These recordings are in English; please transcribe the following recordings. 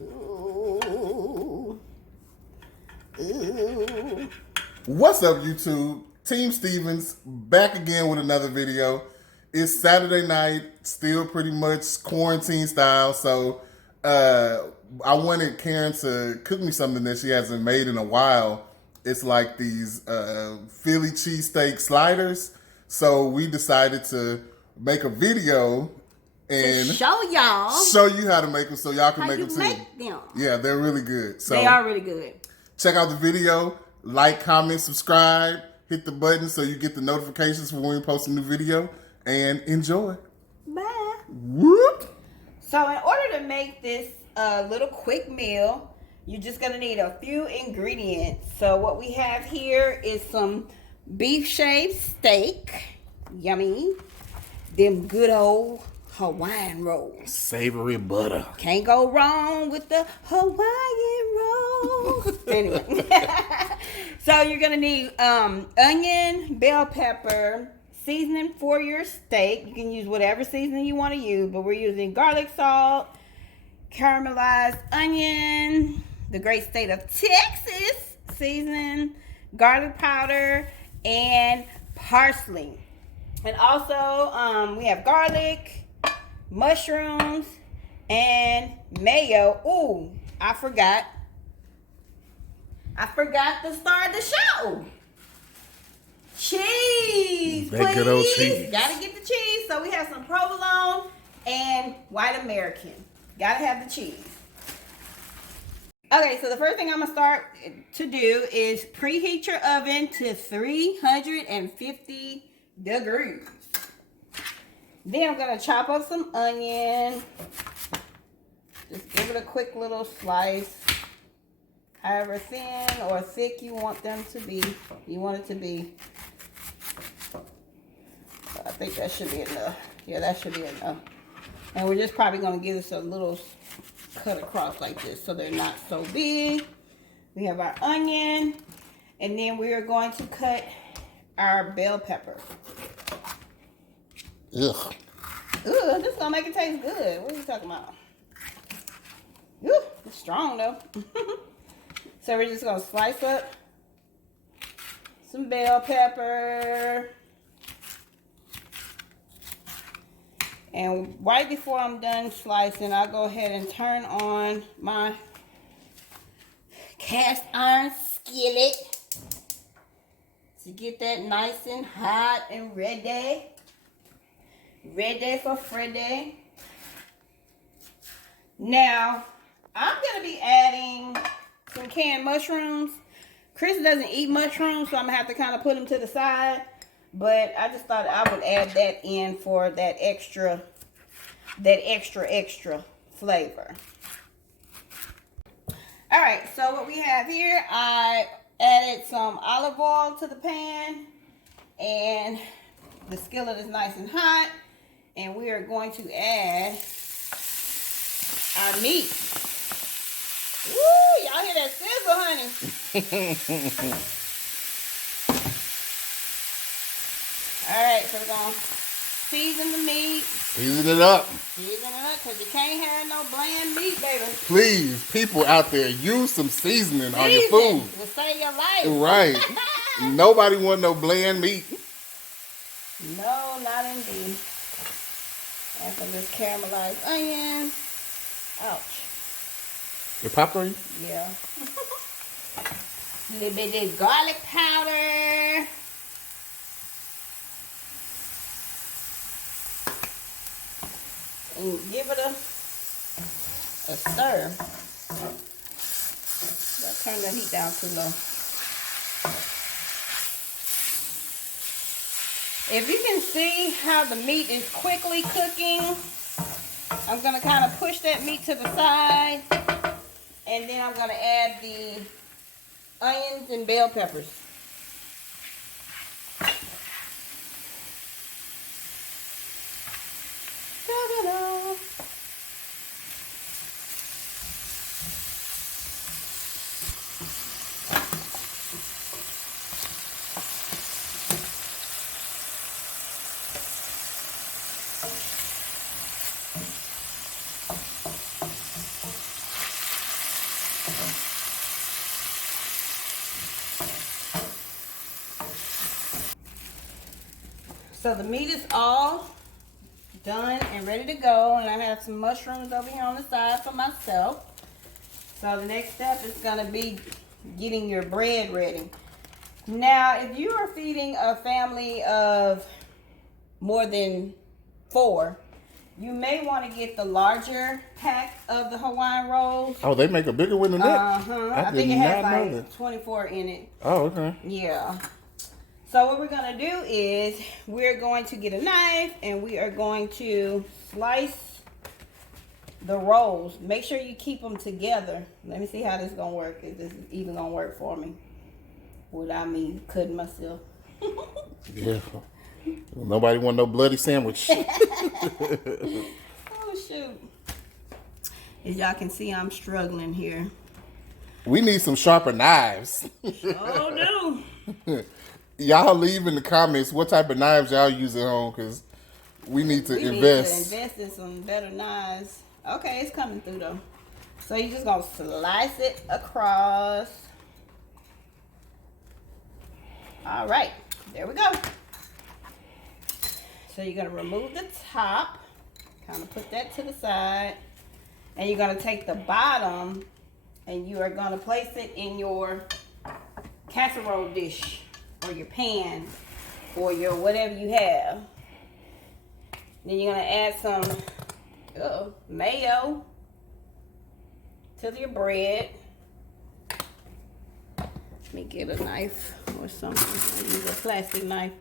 Ooh. Ooh. What's up, YouTube? Team Stevens back again with another video. It's Saturday night, still pretty much quarantine style, so I wanted Karen to cook me something that she hasn't made in a while. It's like these Philly cheesesteak sliders. So we decided to make a video and show y'all, show you how to make them so y'all can make them too. Make them. Yeah, they're really good. So they are really good. Check out the video, like, comment, subscribe, hit the button so you get the notifications for when we post a new video, and enjoy. Bye. Whoop. So in order to make this little quick meal, you're just going to need a few ingredients. So what we have here is some beef shaved steak. Yummy. Them good old Hawaiian rolls. Savory butter. Can't go wrong with the Hawaiian rolls. Anyway. So you're going to need onion, bell pepper, seasoning for your steak. You can use whatever seasoning you want to use, but we're using garlic salt, caramelized onion, the great state of Texas seasoning, garlic powder, and parsley. And also, we have garlic, mushrooms, and mayo. Ooh, I forgot to start the show. Cheese, that good old cheese. Gotta get the cheese. So we have some provolone and white American. Gotta have the cheese. Okay, so the first thing I'm gonna start to do is preheat your oven to 350 degrees. Then I'm gonna chop up some onion. Just give it a quick little slice. However thin or thick you want them to be. You want it to be. I think that should be enough. Yeah, that should be enough. And we're just probably gonna give this a little cut across like this so they're not so big. We have our onion, and then we are going to cut our bell pepper. Ugh. Ooh, this is gonna make it taste good. What are you talking about? Ooh, it's strong though. So we're just gonna slice up some bell pepper. And right before I'm done slicing, I'll go ahead and turn on my cast iron skillet to get that nice and hot and ready. Ready for Friday. Now, I'm going to be adding some canned mushrooms. Chris doesn't eat mushrooms, so I'm going to have to kind of put them to the side. But I just thought I would add that in for that extra flavor. All right, so what we have here, I added some olive oil to the pan, and the skillet is nice and hot, and we are going to add our meat. Woo, y'all hear that sizzle, honey? All right, so we're going to season the meat. Season it up. Season it up, because you can't have no bland meat, baby. Please, people out there, use some seasoning on your food. Will save your life. Right. Nobody want no bland meat. No, not indeed. And some this caramelized onion. Ouch. It popped on you? Yeah. A little bit of garlic powder. And give it a stir. I'll turn the heat down too low. If you can see how the meat is quickly cooking, I'm going to kind of push that meat to the side. And then I'm going to add the onions and bell peppers. Ta-da-da. So the meat is all done and ready to go, and I have some mushrooms over here on the side for myself. So the next step is going to be getting your bread ready. Now, if you are feeding a family of more than 4, you may want to get the larger pack of the Hawaiian rolls. Oh, they make a bigger one than that? I think it has like 24 in it. Oh, okay. Yeah. So what we're going to do is we're going to get a knife and we are going to slice the rolls. Make sure you keep them together. Let me see how this is going to work. If this is even going to work for me without me cutting myself. Yeah. Nobody want no bloody sandwich. Oh, shoot. As y'all can see, I'm struggling here. We need some sharper knives. Oh, no. Y'all leave in the comments what type of knives y'all use at home, because we need to invest. Need to invest in some better knives. Okay, it's coming through though. So you're just gonna slice it across. All right, there we go. So you're gonna remove the top, kind of put that to the side, and you're gonna take the bottom and you are gonna place it in your casserole dish or your pan or your whatever you have. Then you're gonna add some mayo to your bread. Let me get a knife or something. I'll use a plastic knife.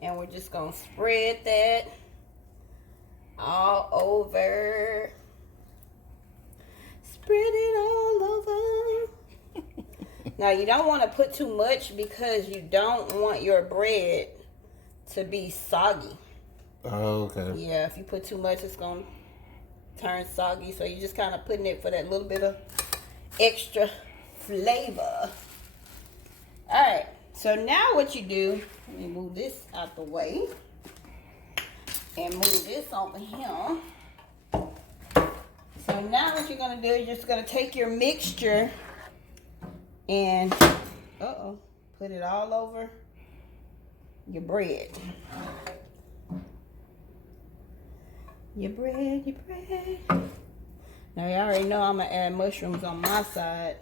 And we're just gonna spread that all over. Spread it all over. Now you don't want to put too much because you don't want your bread to be soggy. Oh, okay. Yeah, if you put too much, it's gonna turn soggy. So you're just kind of putting it for that little bit of extra flavor. All right. So now what you do? Let me move this out the way and move this over here. So now what you're gonna do? You're just gonna take your mixture and put it all over your bread. Your bread. Now you already know I'm gonna add mushrooms on my side.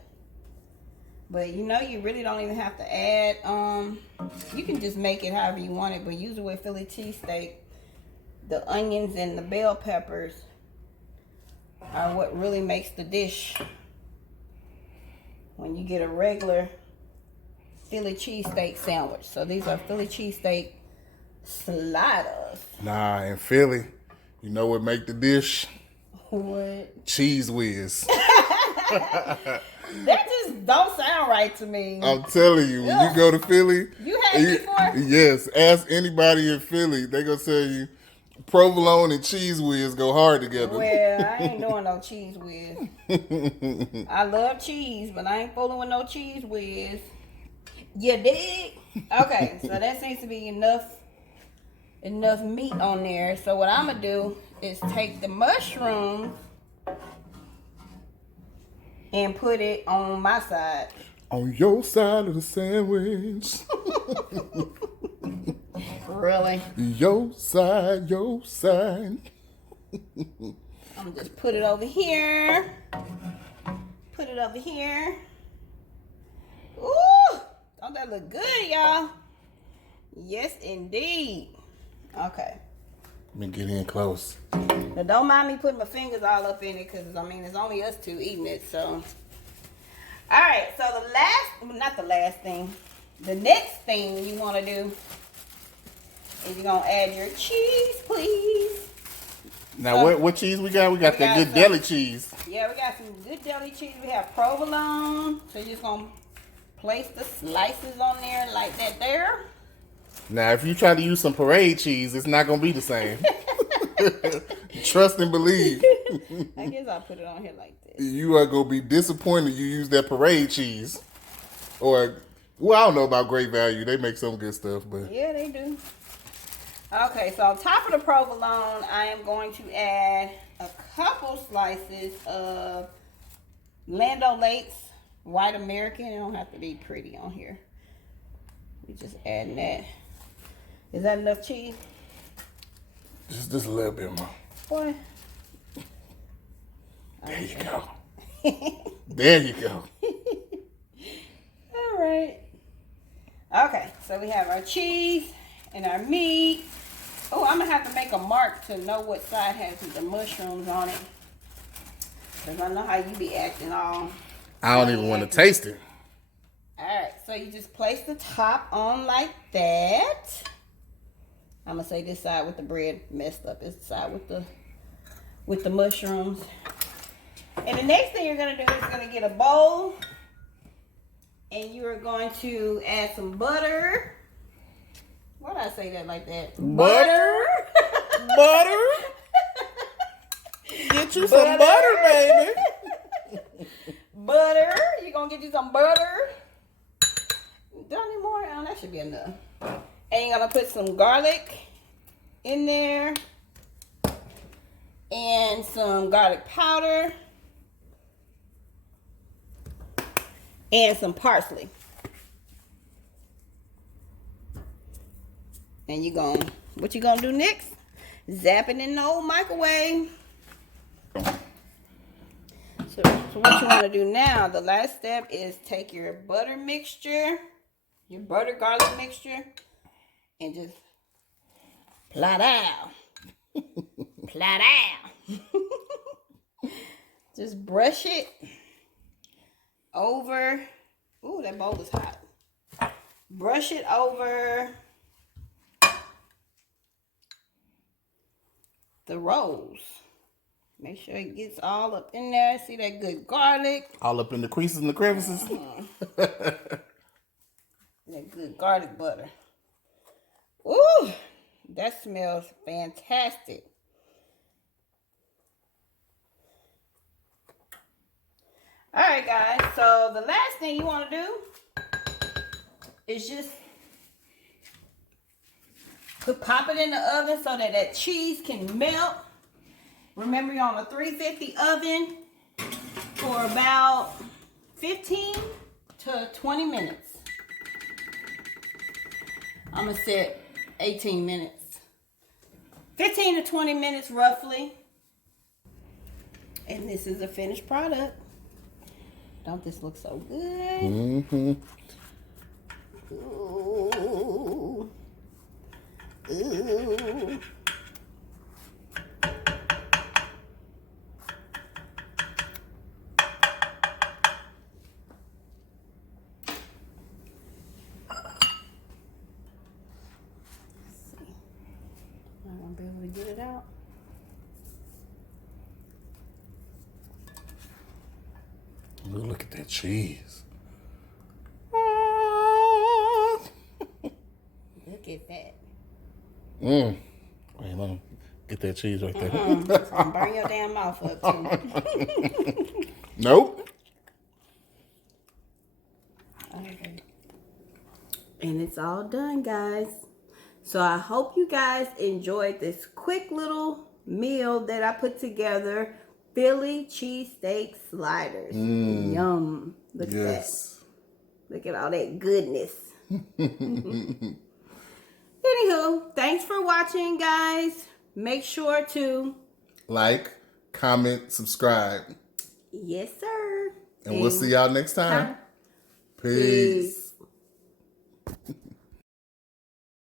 But you know you really don't even have to add, you can just make it however you want it, but usually with Philly cheesesteak, the onions and the bell peppers are what really makes the dish. When you get a regular Philly cheesesteak sandwich. So these are Philly cheesesteak sliders. Nah, in Philly, you know what make the dish? What? Cheese whiz. That just don't sound right to me. I'm telling you, when you go to Philly, You had it before? Yes, ask anybody in Philly, they gonna tell you provolone and cheese whiz go hard together. Well, I ain't doing no cheese whiz. I love cheese, but I ain't fooling with no cheese whiz. You dig? Okay, so that seems to be enough meat on there. So what I'm gonna do is take the mushrooms and put it on my side. On your side of the sandwich. Really? Your side, your side. I'm gonna just put it over here. Put it over here. Ooh! Don't that look good, y'all? Yes, indeed. Okay. Let me get in close. Now, don't mind me putting my fingers all up in it because, I mean, it's only us two eating it, so. All right, so the next thing you want to do is you're going to add your cheese, please. Now, what cheese we got? We got that good deli cheese. Yeah, we got some good deli cheese. We have provolone. So you're just going to place the slices on there like that there. Now, if you try to use some parade cheese, it's not going to be the same. Trust and believe. I guess I'll put it on here like this. You are going to be disappointed you use that parade cheese. Or, well, I don't know about Great Value. They make some good stuff, but. Yeah, they do. Okay, so on top of the provolone, I am going to add a couple slices of Land O'Lakes White American. It don't have to be pretty on here. We just adding that Is that enough cheese? Just a little bit more. Boy. There you go. There you go. All right. Okay, so we have our cheese and our meat. Oh, I'm going to have to make a mark to know what side has the mushrooms on it. Because I know how you be acting all. I don't even want to taste it. All right, so you just place the top on like that. I'm going to say this side with the bread messed up. This side with the mushrooms. And the next thing you're going to do is going to get a bowl. And you are going to add some butter. Why did I say that like that? Butter? Butter? Get you some butter, baby. Butter. You're going to get you some butter. Don't need more? Oh, that should be enough. And you're going to put some garlic in there. And some garlic powder. And some parsley. And what you gonna do next? Zap it in the old microwave. So what you wanna do now, the last step is take your butter mixture, your butter garlic mixture, and just plot out. Plot out. Just brush it over. Ooh, that bowl is hot. Brush it over the rolls. Make sure it gets all up in there. See that good garlic? All up in the creases and the crevices. That good garlic butter. Ooh, that smells fantastic. All right, guys. So the last thing you want to do is just pop it in the oven so that cheese can melt. Remember, you're on a 350 oven for about 15 to 20 minutes. I'm going to set 18 minutes. 15 to 20 minutes roughly. And this is a finished product. Don't this look so good? Mm-hmm. Ooh. Ooh. I'm gonna be able to get it out. Look at that cheese. Look at that. Wait, let me get that cheese right there. Burn your damn mouth up too. Nope. Okay. And it's all done, guys. So I hope you guys enjoyed this quick little meal that I put together. Philly cheesesteak sliders. Yum. Look at that. Look at all that goodness. Anywho, thanks for watching, guys. Make sure to like, comment, subscribe. Yes, sir. And we'll see y'all next time. Peace.